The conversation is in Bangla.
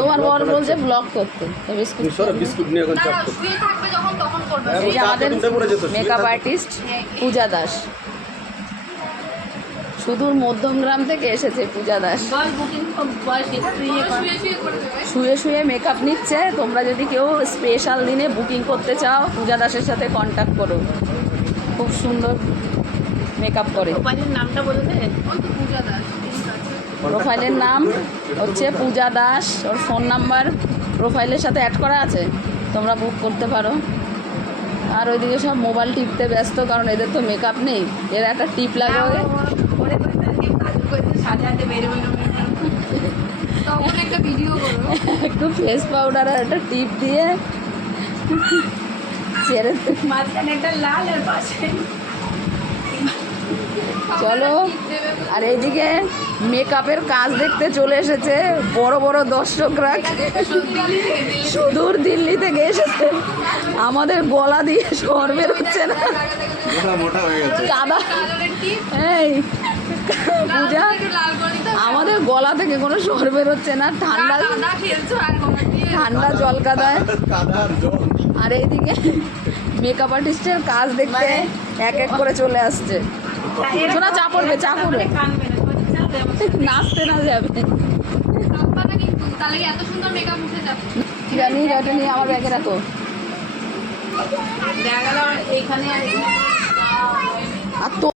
তোমার বর বলছে ব্লগ করতে বিস্কুট নিয়ে এখন চাপ আমাদের মেকআপ আর্টিস্ট পূজা দাস, সুদূর মধ্যমগ্রাম থেকে এসেছে পূজা দাস। শুয়ে শুয়ে মেকআপ নিচ্ছে। তোমরা যদি কেউ স্পেশাল দিনে বুকিং করতে চাও পূজা দাসের সাথে কন্ট্যাক্ট করো, খুব সুন্দর মেকআপ করে। নামটা বলবে? প্রোফাইলের নাম হচ্ছে পূজা দাস, ওর ফোন নাম্বার প্রোফাইলের সাথে অ্যাড করা আছে, তোমরা বুক করতে পারো। আর ওইদিকে সব মোবাইল টিপতে ব্যস্ত, কারণ এদের তো মেকআপ নেই, এরা একটা টিপ লাগাবে, একটু ফেস পাউডার আর একটা টিপ দিয়ে ছেড়ে একটা লাল আর পাশে চলো। আর এইদিকে মেকআপের কাজ দেখতে চলে এসেছে বড় বড় দর্শকরা, সুদূর দিল্লি থেকে এসেছে। আমাদের গলা দিয়ে স্বর বেরোচ্ছে না, কাদা। এই পূজা, আমাদের গলা থেকে কোনো স্বর বেরোচ্ছে না, ঠান্ডা ঠান্ডা জল কাদায়। আর এইদিকে মেকআপ আর্টিস্টের কাজ দেখতে এক এক করে চলে আসছে। শোনা, চা পড়বে, চা পড়বে, নাচতে না যাবে জানি, এটা নিয়ে আমার ব্যাগে রাখো। আর তো